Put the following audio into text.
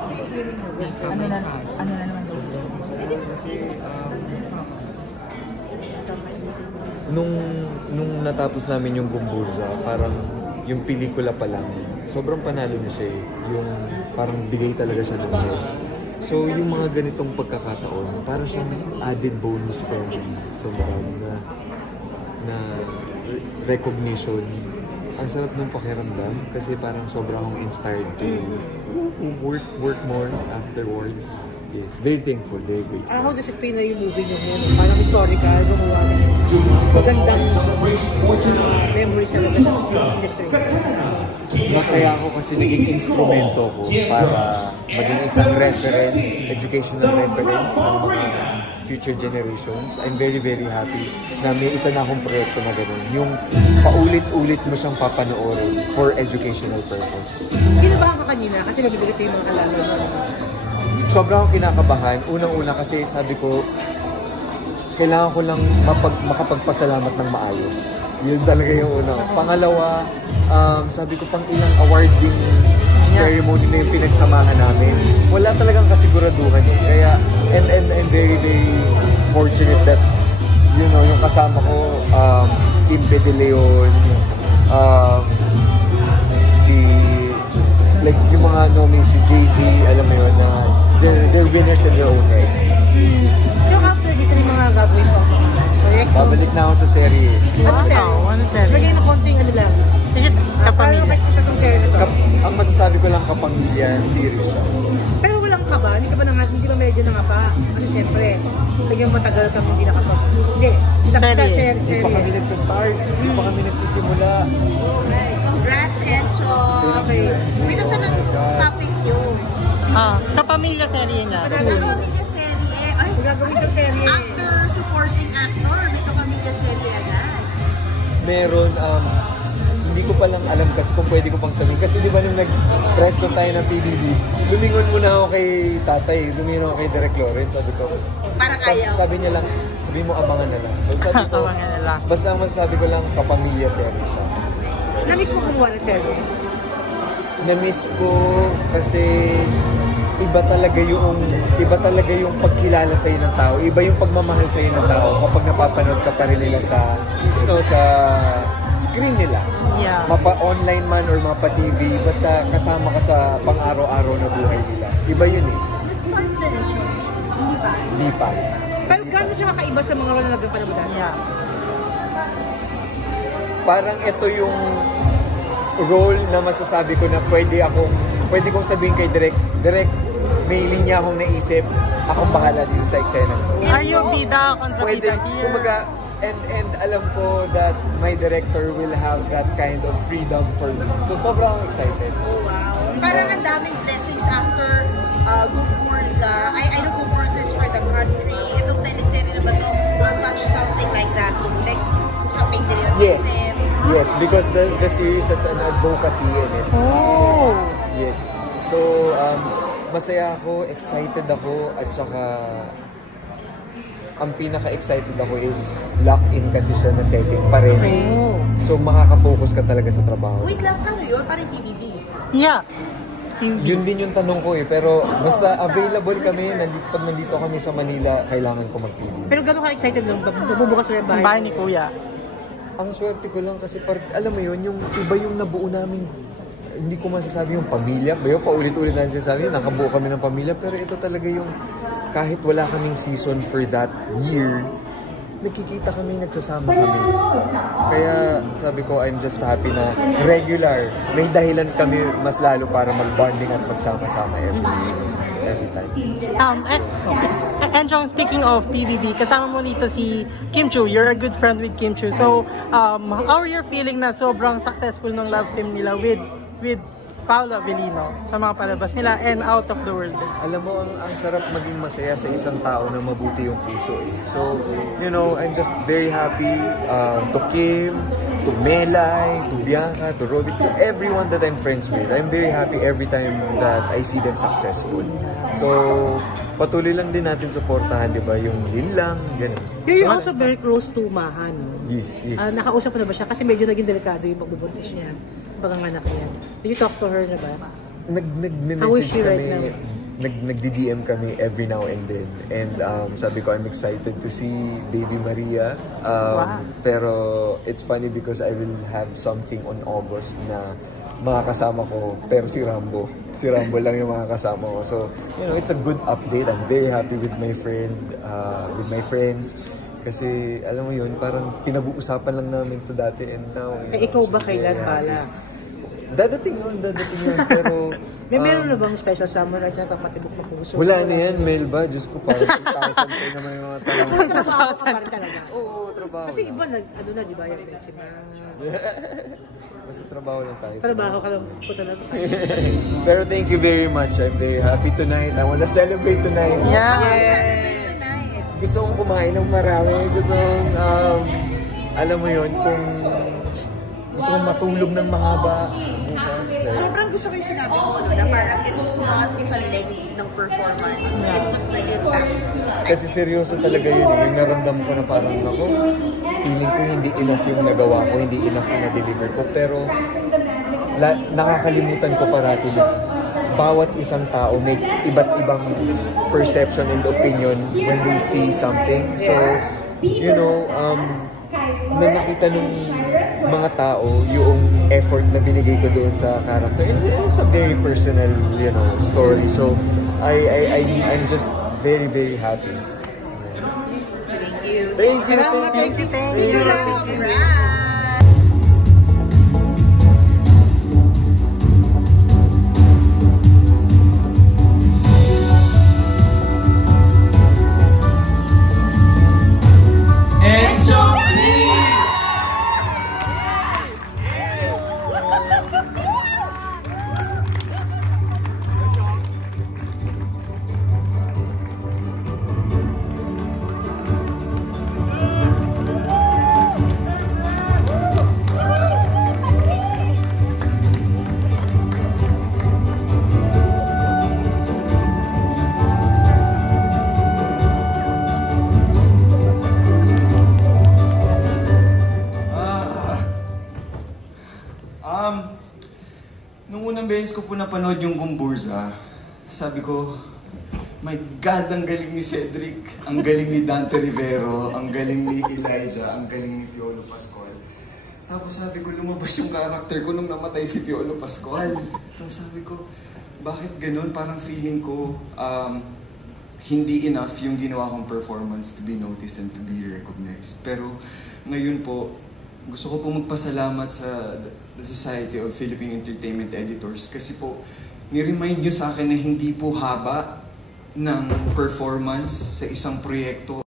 Ano na naman kasi nung natapos namin yung Gumburza, parang yung pelikula pa lang, sobrang panalo na siya eh. Yung parang bigay talaga siya ng Diyos. So yung mga ganitong pagkakataon, para siyang added bonus from God na recognition. Ang sarap ng pakiramdam kasi parang sobrang akong inspired to work more afterwards. Yes, very thankful, very grateful. How does it feel na yung movie niyo yun? Parang historical, gumawa ng magandang memories talaga ng industry. Masaya ako kasi naging instrumento ko para maging isang reference, educational reference ng mga future generations. I'm very, very happy na may isa na akong proyekto na gano'n. Yung paulit-ulit mo siyang papanoorin for educational purpose. Kinabahan ka kanina kasi mabibigat yung mga kalala mo. Sobrang akong kinakabahan. Unang-una kasi sabi ko, kailangan ko lang makapagpasalamat ng maayos. Yun talaga yung una. Pangalawa, sabi ko pang ilang awarding ceremony na yung pinagsamahan namin. Wala talagang kasiguraduhan eh. Kaya, and I'm very, very fortunate that, you know, yung kasama ko, Kimbe De Leon, like yung mga nominees, si JC, alam mo yun, na they're winners in their own right. So after dito yung mga gagawin mo? Proyekto? Babalik na ako sa serye. Ano serye? Lagay na konting ano lang. Kapamilya. Ang masasabi ko lang kapamilya, series siya. Pero walang ka ba? Hindi ka ba medyo nangapa? Ano siyempre, lagyan matagal ka hindi nakapag... Hindi. Serye. Hindi pa kami nagsastart. Hindi pa kami nagsisimula. Congrats, Encho! Okay. Pinasan ang topic yun. Kapamilya serye niya. Kapamilya serye. Ay, Gagawin yung serye. actor, supporting actor, may kapamilya serye agad. Meron, hindi ko palang alam kasi kung pwede ko pang sabihin. Kasi di ba nung nag-press con tayo ng PBB, lumingon muna ako kay tatay, lumingon ako kay Direk Lawrence. Sabi ko, Parang ayaw. sabi niya lang, sabi mo abangan na lang. So sabi ko, Abangan na lang. basta ang masasabi ko lang, kapamilya serye siya. Namiss mo kumuha ng serye? Na-miss ko kasi iba talaga yung pagkilala sa ng tao. Iba yung pagmamahal sa ng tao kapag napapanood ka pa rin nila sa sa screen nila. Yeah. Mapa-online man or mapa-TV, basta kasama ka sa pang-araw-araw na buhay nila. Iba yun eh. Nag-start na rin siya. Hindi pa. Pero gano'n siya kakaiba sa mga role na nagpapalabudan? Yeah. Parang ito yung role na masasabi ko na pwede kong sabihin kay Direk, may linya akong naisip, akong bahala dito sa eksena. Are you bida, Pwede, kontrabida here? kumaga, and alam ko that my director will have that kind of freedom for me. So sobrang excited. Oh, wow. Parang ang daming blessings after Gumburza. I know Gumburza is for the country. Itong teleserye naman to, touch something like that. Like, something din yung Yes. system. Yes, because the series has an advocacy in it. Oh! Yes. So, masaya ako, excited ako, at saka ang pinaka-excited ako is lock-in kasi siya na setting pa rin. Oh. So, makaka-focus ka talaga sa trabaho. Wait lang, ano yun? Parang PBB. Yeah. Yun din yung tanong ko eh, pero basta available kami, pag nandito kami sa Manila, kailangan ko mag-TV. Pero gano'n ka excited nung bubukas na yung Bahay bahay? ni Kuya. Ang swerte ko lang kasi, alam mo yun, yung iba yung nabuo namin, hindi ko masasabi yung pamilya, bayo paulit-ulit na sinasabi yun, nakabuo kami ng pamilya, pero ito talaga yung kahit wala kaming season for that year, nakikita kami, nagsasama kami. Kaya sabi ko, I'm just happy na regular. May dahilan kami mas lalo para mag-bonding at magsama-sama every time. And Jong, speaking of PBB, kasama mo dito si Kim Chiu. You're a good friend with Kim Chiu. So, how are you feeling na sobrang successful ng love team nila with Paolo Avellino sa mga palabas nila and out of the world? Alam mo, ang sarap maging masaya sa isang tao na mabuti yung puso eh. So, you know, I'm just very happy to Kim, to Melay, to Bianca, to Robbie, to everyone that I'm friends with. I'm very happy every time that I see them successful. So, patuloy lang din natin suportahan, di ba? Yung linlang, gano'n. You're also very close to Mahan. Yes, yes. Nakausap mo na ba siya? Kasi medyo naging delikado yung pagbubuntis niya. Bagang anak niya. Did you talk to her na ba? nag-message How is she right kami, nagdi-DM kami every now and then. And sabi ko, I'm excited to see baby Maria. Wow. Pero it's funny because I will have something on August na mga kasama ko, pero si Rambo lang yung mga kasama ko. So, it's a good update. I'm very happy with my friends. Kasi, alam mo yun, parang pinag-uusapan lang namin to dati and now. Ikaw ba kailan bala? Dadating yun, pero... Meron na bang special summer right na matibok na puso? Wala na yan, Mel ba? Diyos ko, parang 2,000 kayo naman yung mga tanong. Trabaho pa rin talaga. Oo, trabaho. Kasi iba, di ba yung eczema? Basta trabaho lang tayo. Trabaho ka lang po talaga. Pero thank you very much. I'm very happy tonight. I wanna celebrate tonight. Yeah. Celebrate tonight. Gusto kong kumain ng marami. Gusto kong, alam mo yun, kung gusto kong matulog ng mahaba. Sobrang gusto ko yung sinabi mo na parang it's not sa length ng performance. It was the impact. Kasi seryoso talaga yun eh. Yung naramdaman ko na parang ako, feeling ko hindi enough yung nagawa ko, hindi enough yung na-deliver ko. Pero nakakalimutan ko parati na bawat isang tao may iba't ibang perception and opinion when they see something. So, na nakita ng mga tao yung effort na binigay ko doon sa character. It's a very personal, story. So, I'm just very, very happy. Thank you. Thank you. Alright. Nung unang beses ko po napanood yung Gumburza, sabi ko, my God, ang galing ni Cedric, ang galing ni Dante Rivero, ang galing ni Elijah, ang galing ni Piolo Pascual. Tapos sabi ko, lumabas yung character ko nung namatay si Piolo Pascual. Tapos sabi ko, bakit ganun? Parang feeling ko, hindi enough yung ginawa kong performance to be noticed and to be recognized. Pero ngayon po, gusto ko po magpasalamat sa the Society of Philippine Entertainment Editors kasi po, ni-remind nyo sa akin na hindi po haba ng performance sa isang proyekto